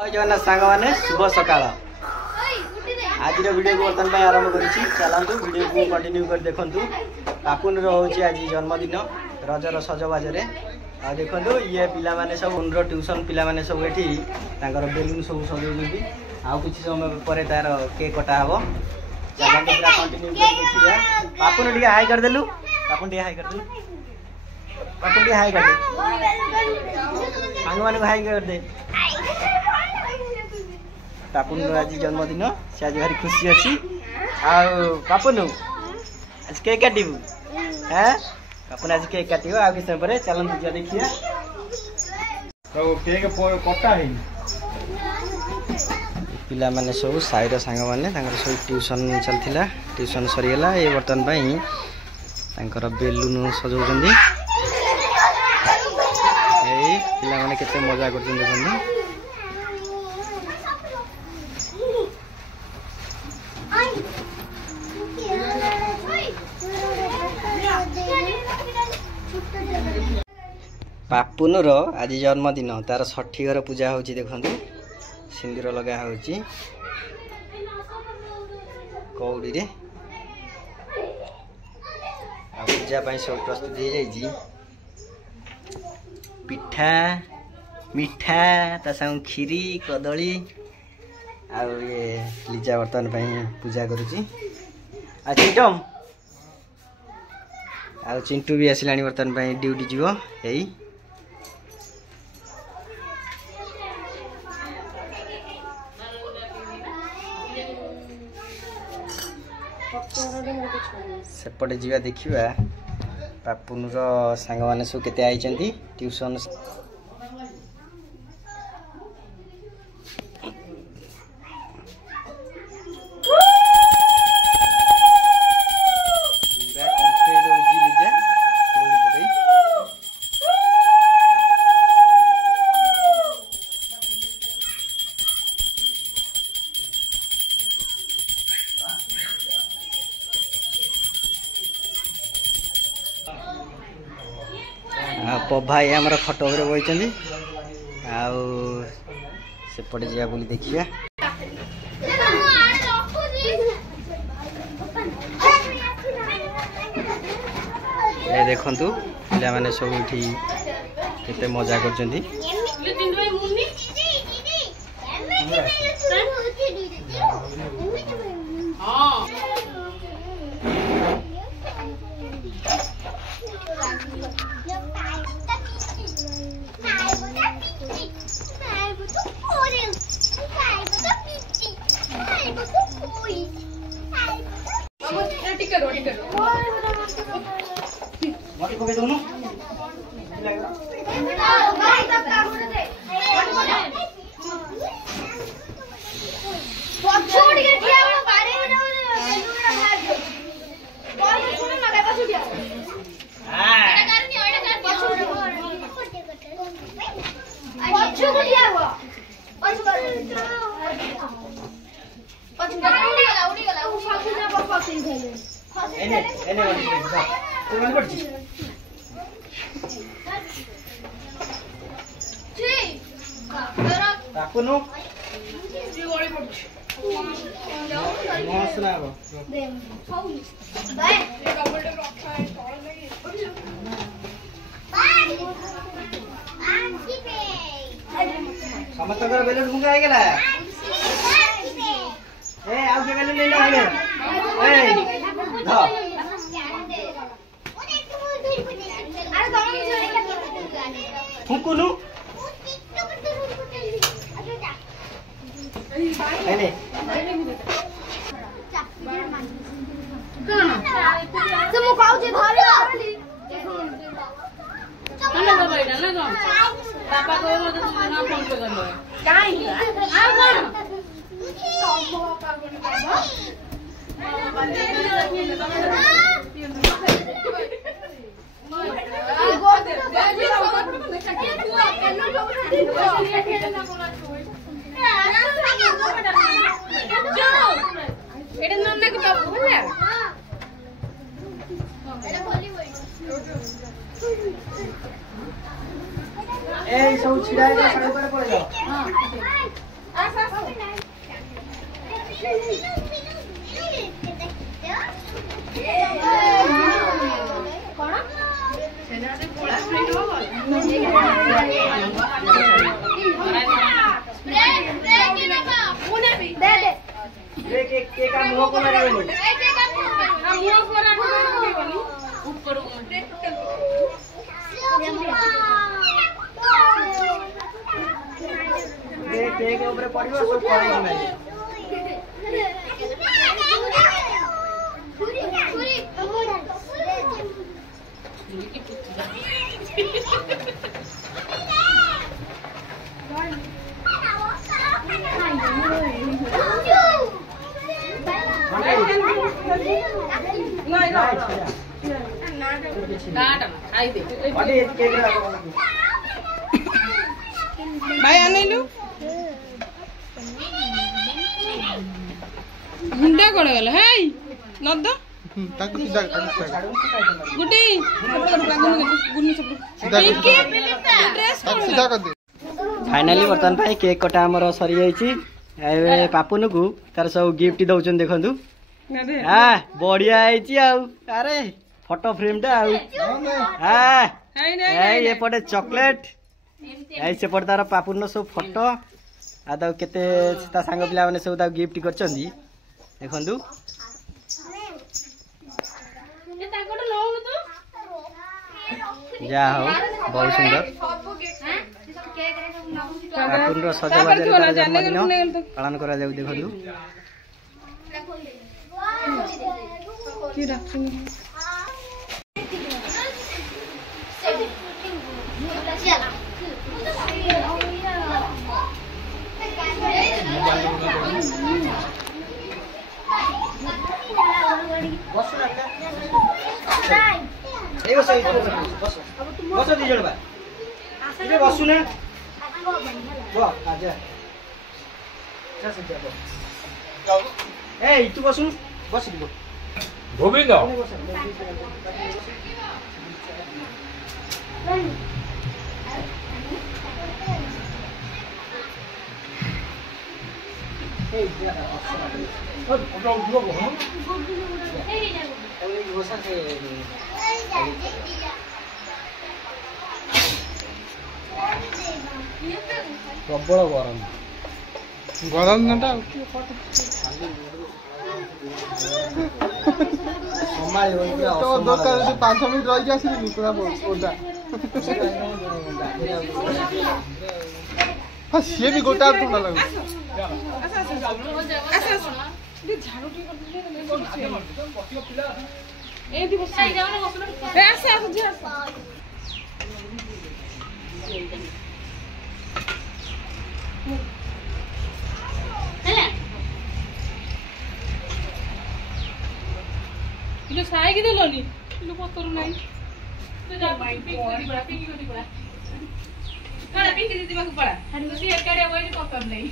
जय जगन्नाथ सांग मैंने शुभ सकाल आज वीडियो को बर्तन आरंभ कर चलतु वीडियो को कंटिन्यू कर देखु पापुन रोचे आज जन्मदिन रजर सजबाजे आ देखो ये पिला माने सब उनर ट्यूशन पिला माने सब ये बेलून सब सजाऊँगी आउ कि समय पर तार केक कटा हम चलते पूरा कंटिन्यू कर देखिए पापुन टे हाई करदेलु पापुन टे हाई करदेलु पापुन टे हाई कर सांग मान हाई कर दे पापुन आज जन्मदिन से आज भारी खुशी अच्छी पापुन आज केक काटू हाँ पापुन आज केक काट आ कि समय चलते जा देखिए केक कटा पिला माने सब साईर सांग मैंने सब ट्यूशन चलता ट्यूशन सरीगला ये बर्तमान बेलून सजाऊँ पिला माने केते मजा कर देखो पापुन आज जन्मदिन तार 60 घर पूजा हो देखु सिंदूर लगा हो कौड़ी रे पूजा सब प्रस्तुत हो जाए पिठा मिठा ता संग खीरी कदली आ ये लिजा बर्तमान पूजा करुची आ चिंटम आ चिंटू भी आसला बर्तमान ड्यूटी जीव यही सेपटे जीवा देखिए पापुन सांग मैंने सब केते आई ट्यूशन भाई आमर खट उपर बही सेपटे जा बोली देखिए ये देखंतु पिला माने सब उठी केते मजा करछंती समस्त बेलून भुंगा हो गला ए आउ के बेलून ले लो ए ध फुकुनु एने से मु काउ जे धरे ना ना बैठा ना कौन पापा को मत ना फोन पे कर लो काई आ कौन ए सब छिड़ा है साइड पर पड़ जाओ। केक ऊपर पड़िबो सब करे कि नहीं भाई आनैलु मुंडा कोण गला हे नद ताकू सीधा गुटी गुन्नी सब ड्रेस कोण सीधा कर दे। फाइनाली बर्तमान भाई केक कटा हमर सरी जाईची ए पापुन को तार सब गिफ्ट दउचन देखंतु आ बढ़िया आईची आ अरे फोटो फ्रेम टा आ ए ये पटे चॉकलेट ए से पटे तार पापुन सब फोटो आ ता केते ता संग पिला माने सब ता गिफ्ट करचंदी देखंतु जा हो बहुत सुंदर पापुन सजबाज जन्मदिन पालन करा जाऊ देखंतु बस दी जण बा इरे बसु ना बा आजा जा से जा ए तू बसु बस दी गोविंद ए जा ओटा उठो बो हम ए बसा से प्रबल गरम गरम ना संभाल तो दरकार 5 मिनिट रही के आसी पूरा ओटा हां से भी गोटा ठंडा लागो झाड़ू टी कर ए दी बस ए आसे आसे जी आसे इलो साई के देलोनी इलो पतर नाही तो जा पिंक कोडी पड़ा काला पिंक दीदी बाकू पड़ा हनी एकाडे वही पतर नहीं।